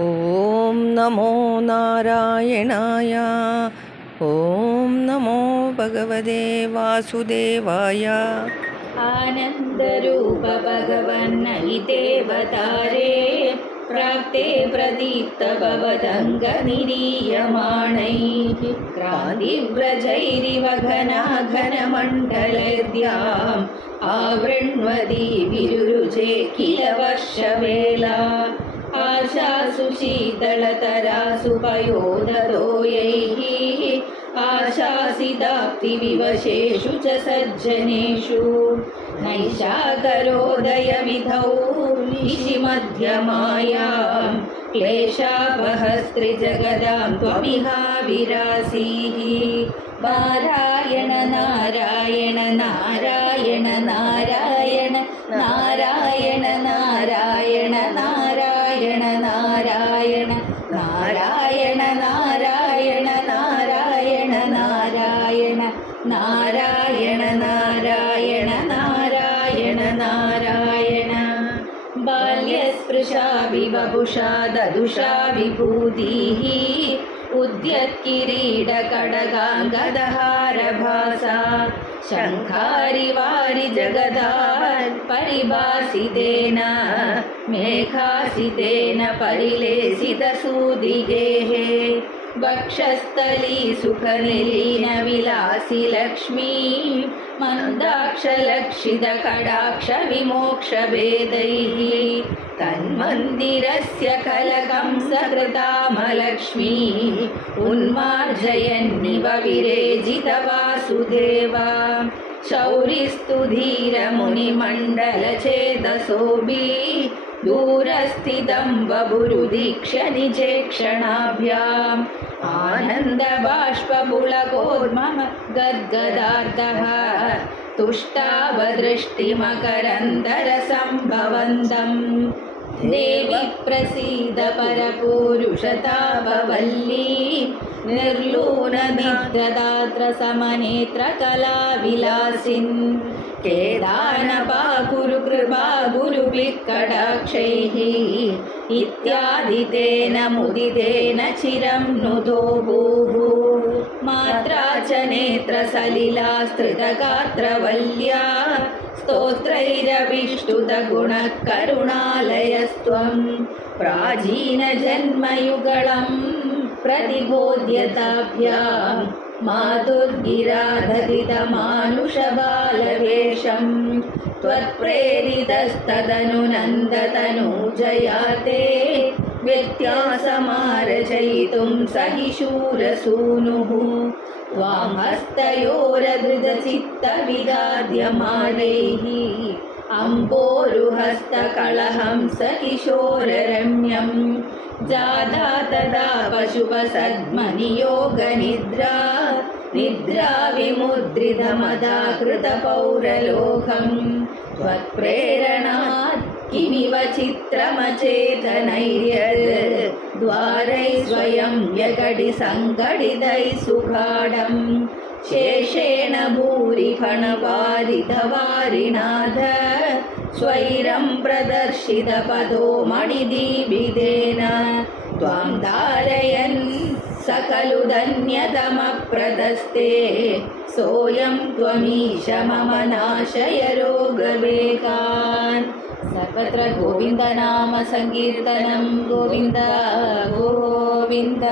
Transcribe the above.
ఓం నమో నారాయణాయ. ఓం నమో భగవతే వాసుదేవాయ. ఆనందరూప భగవన్నయితేవతారే ప్రాప్తే ప్రదీప్త భవదంగ నిరీయమాణైః క్రాంతివ్రజైరివ ఘనాఘనమండలైర్ద్యాం ఆవృణ్వతి విరురుजे किल वर्षवेला आशासु शीतलतरासु पयोदतोयैः आशासिदाप्तिविवशेषु च सज्जनेषु नैषाकरोदयविधौ निशिमध्यमायां क्लेशापहस्त्रिजगदां त्वमिहाविरासीः नारायण नारायण नारायण नारायण नारायण नारायण नारायण नारायण नारायण नारायण नारायण नारायण नारायण नारायण नारायण नारायण बाल्यस्पृशा विवपुषा ददुषा विभूतिः उद्यत्किरीटकडगाङ्गदहारभासा शङ्खारिवारि जगदात् परिभासितेन मेघासितेन परिलेसितसूदिगेः वक्षस्थली सुखनिलीनविलासि लक्ष्मी मन्दाक्षलक्षितकटाक्षविमोक्षभेदैः तन्मन्दिरस्य कलकं सकृतामलक्ष्मी उन्मार्जयन्निव विरेजितवासुदेवा शौरिस्तु धीरमुनिमण्डलचेतसोऽपि दूरस्थितं बभुरुदीक्ष्य निजेक्षणाभ्याम् आनन्दबाष्पपुलकोर्मम गद्गदार्दः तुष्टावदृष्टिमकरन्दरसम्भवन्तम् देवि प्रसीद परपूरुषतापवल्ली निर्लूननिद्रदात्रसमनेत्रकलाविलासिन् केदानपाकुरु कृपा गुरुभिः कटाक्षैः इत्यादि तेन मुदितेन चिरं नुतो भूः मात्रा च नेत्रसलिलास्त्रितगात्रवल्या स्तोत्रैरभिष्टुतगुणः करुणालयस्त्वं प्राचीनजन्मयुगलं प्रतिबोध्यताभ्यां मातुर्गिराधरितमानुषबालवेषं त्वत्प्रेरितस्तदनु नन्दतनूजया ते व्यत्यासमार्जयितुं सहि शूरसूनुः त्वां हस्तयोरधृतचित्तविदाद्यमानैः अम्बोरुहस्तकलहंस किशोररम्यं जाता तदा पशुपसद्मनियोगनिद्रा निद्रा विमुद्रितमदाकृतपौरलोकं त्वत्प्रेरणात् किमिव चित्रमचेतनैर्यद् द्वारैः स्वयं व्यकटिसङ्घटितैः सुखाढं शेषेण भूरि फणवारिधवारिनाथ स्वैरं प्रदर्शितपदो मणिदीपितेन त्वां धारयन् सकलु धन्यतमप्रदस्ते सोऽयं त्वमीश मम नाशय रोगवेगान् सर्वत्र गोविन्द नाम संकीर्तनं गोविन्द गोविन्द।